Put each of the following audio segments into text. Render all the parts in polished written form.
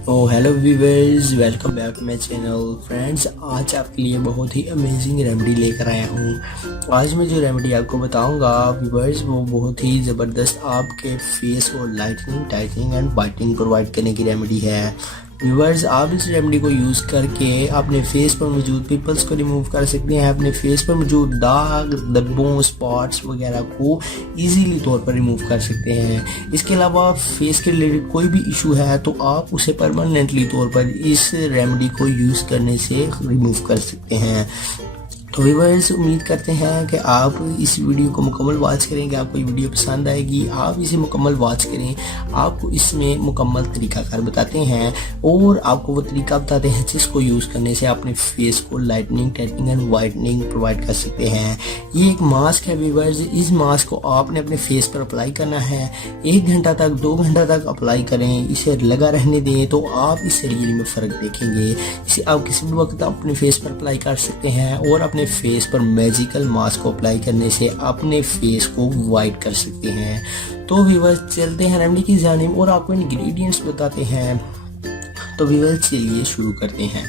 Hello viewers, welcome back to my channel. Friends, आज आपके लिए बहुत ही अमेजिंग रेमेडी लेकर आया हूँ। आज मैं जो रेमेडी आपको बताऊँगा व्यूवर्स, वो बहुत ही ज़बरदस्त आपके फेस को lightning, tightening and whitening provide करने की रेमेडी है। व्यूवर्स, आप इस रेमेडी को यूज़ करके अपने फेस पर मौजूद पिंपल्स को रिमूव कर सकते हैं, अपने फेस पर मौजूद दाग, धब्बों, स्पॉट्स वगैरह को इजीली तौर पर रिमूव कर सकते हैं। इसके अलावा फेस के रिलेटेड कोई भी इशू है तो आप उसे परमानेंटली तौर पर इस रेमेडी को यूज़ करने से रिमूव कर सकते हैं। तो व्यूअर्स, उम्मीद करते हैं कि आप इस वीडियो को मुकम्मल वॉच करेंगे, आपको ये वीडियो पसंद आएगी। आप इसे मुकम्मल वॉच करें, आपको इसमें मुकम्मल तरीकाकार बताते हैं और आपको वो तरीका बताते हैं जिसको यूज़ करने से अपने फेस को lightning, tightening and whitening provide कर सकते हैं। ये एक मास्क है व्यूअर्स, इस मास्क को आपने अपने फेस पर अप्लाई करना है। 1 घंटा तक, 2 घंटा तक अप्लाई करें, इसे लगा रहने दें तो आप इस रियल में फ़र्क देखेंगे। इसे आप किसी भी वक्त अपने फेस पर अप्लाई कर सकते हैं और अपने फेस पर मैजिकल मास्क को अप्लाई करने से अपने फेस को वाइट कर सकते हैं। तो व्यूअर्स, चलते हैं रेमेडी की जानिब और आपको इंग्रेडिएंट्स बताते हैं। तो व्यूअर्स, चलिए शुरू करते हैं।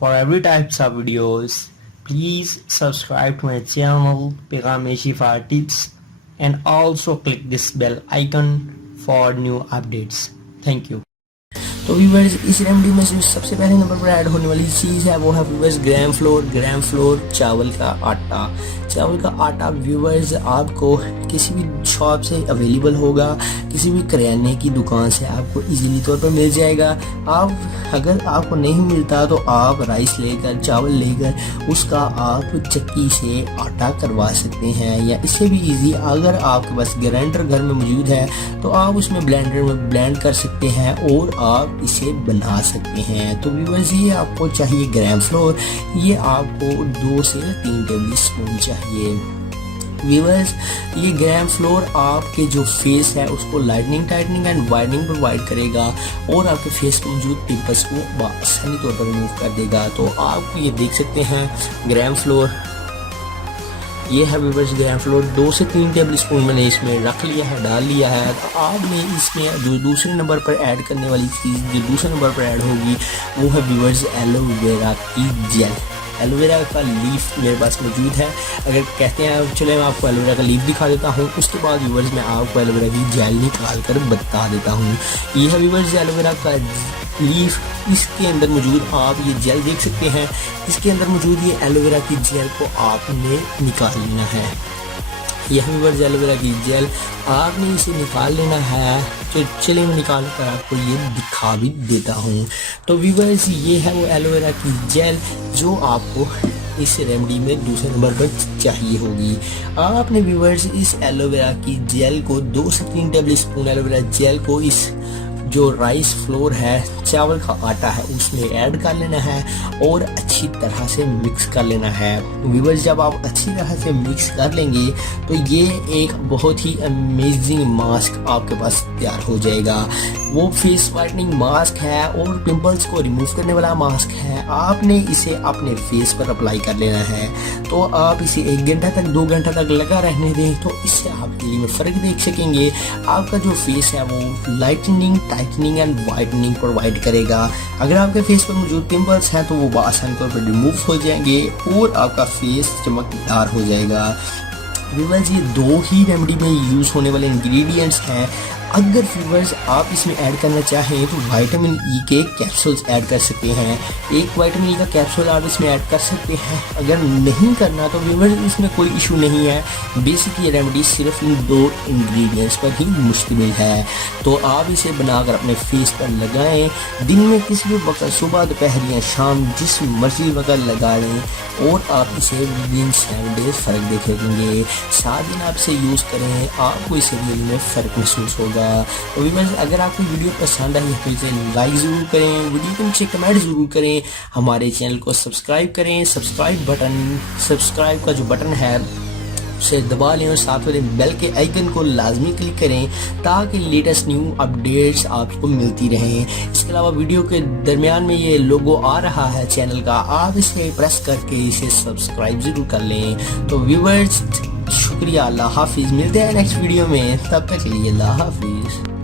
For every types of videos please subscribe to my channel Paigham Shifa tips and also click this bell icon for new updates. Thank you. तो व्यूअर्स, इस रेमेडी में जो सबसे पहले नंबर पर ऐड होने वाली चीज़ है वो है व्यूअर्स ग्राम फ्लोर, चावल का आटा। चावल का आटा व्यूअर्स आपको किसी भी शॉप से अवेलेबल होगा, किसी भी करियाने की दुकान से आपको इजीली तौर पर मिल जाएगा। अगर आपको नहीं मिलता तो आप राइस लेकर, चावल लेकर उसका आप चक्की से आटा करवा सकते हैं, या इससे भी इजी अगर आपके पास ग्राइंडर घर में मौजूद है तो आप उसमें ब्लेंडर में ब्लेंड कर सकते हैं और आप इसे बना सकते हैं। तो व्यूअर्स, ये आपको चाहिए ग्राम फ्लोर, ये आपको 2 से 3 टेबल स्पून चाहिए। व्यूअर्स, ये ग्राम फ्लोर आपके जो फेस है उसको lightning, tightening and whitening provide करेगा और आपके फेस में मौजूद पिंपल्स को आसानी तौर पर रिमूव कर देगा। तो आप ये देख सकते हैं ग्राम फ्लोर, ये है व्यूअर्स ग्राम फ्लोर। 2 से 3 टेबल स्पून मैंने इसमें रख लिया है, डाल लिया है। तो आपने इसमें जो दूसरे नंबर पर ऐड करने वाली चीज़ जो दूसरे नंबर पर ऐड होगी वो है व्यूअर्स एलोवेरा की जेल। एलोवेरा का लीफ मेरे पास मौजूद है। अगर कहते हैं चले मैं आपको एलोवेरा का लीफ दिखा देता हूँ, उसके बाद व्यूअर्स मैं आपको एलोवेरा की जेल निकाल कर बता देता हूँ। ये है व्यूअर्स एलोवेरा का लीफ, इसके अंदर मौजूद आप ये जेल देख सकते हैं। इसके अंदर मौजूद ये एलोवेरा की जेल को आपने निकाल लेना है। यह व्यूअर्स एलोवेरा की जेल आपने इसे निकाल लेना है। तो चलिए मैं निकाल कर आपको ये दिखा भी देता हूँ। तो व्यूअर्स, ये है वो एलोवेरा की जेल जो आपको इस रेमेडी में दूसरे नंबर पर चाहिए होगी। आपने व्यूअर्स इस एलोवेरा की जेल को 2 से 3 टेबल स्पून एलोवेरा जेल को इस जो राइस फ्लोर है, चावल का आटा है, उसमें ऐड कर लेना है और अच्छी तरह से मिक्स कर लेना है। व्यूअर्स, जब आप अच्छी तरह से मिक्स कर लेंगे तो ये एक बहुत ही अमेजिंग मास्क आपके पास तैयार हो जाएगा। वो फेस वाइटनिंग मास्क है और पिंपल्स को रिमूव करने वाला मास्क है। आपने इसे अपने फेस पर अप्लाई कर लेना है। तो आप इसे 1 घंटा तक, 2 घंटा तक लगा रहने दें, तो इससे आप दिल्ली में फ़र्क देख सकेंगे। आपका जो फेस है वो lightning, tightening and whitening provide करेगा। अगर आपके फेस पर मौजूद पिंपल्स हैं तो वो आसान तौर पर रिमूव हो जाएंगे और आपका फेस चमकदार हो जाएगा। व्यूअर्स, ये 2 ही रेमेडी में यूज़ होने वाले इंग्रेडिएंट्स हैं। अगर व्यूअर्स आप इसमें ऐड करना चाहें तो विटामिन ई के कैप्सूल्स ऐड कर सकते हैं। 1 विटामिन ई का कैप्सूल आप इसमें ऐड कर सकते हैं। अगर नहीं करना तो व्यूअर्स इसमें कोई इशू नहीं है। बेसिक ये रेमेडी सिर्फ इन 2 इंग्रेडिएंट्स पर ही मुश्तमिल है। तो आप इसे बनाकर अपने फेस पर लगाएं। दिन में किसी भी वक्त, सुबह, दोपहर या शाम, जिस मर्जी वक्त लगा लें और आप इसे विदिन 7 डेज फ़र्क देखेंगे। 7 दिन आप इसे यूज़ करें, आपको इसे रियल में फ़र्क महसूस होगा। तो व्यूअर्स, अगर आपको वीडियो पसंद आई तो इसे लाइक ज़रूर करें, वीडियो के नीचे कमेंट ज़रूर करें, हमारे चैनल को सब्सक्राइब करें। सब्सक्राइब का जो बटन है उसे दबा लें और साथ वाले बेल के आइकन को लाजमी क्लिक करें ताकि लेटेस्ट न्यू अपडेट्स आपको मिलती रहें। इसके अलावा वीडियो के दरमियान में ये लोगो आ रहा है चैनल का, आप इसे प्रेस करके इसे सब्सक्राइब ज़रूर कर लें। तो व्यूअर्स, शुक्रिया, अल्लाह हाफिज़। मिलते हैं नेक्स्ट वीडियो में, तब तक के लिए अल्लाह हाफिज़।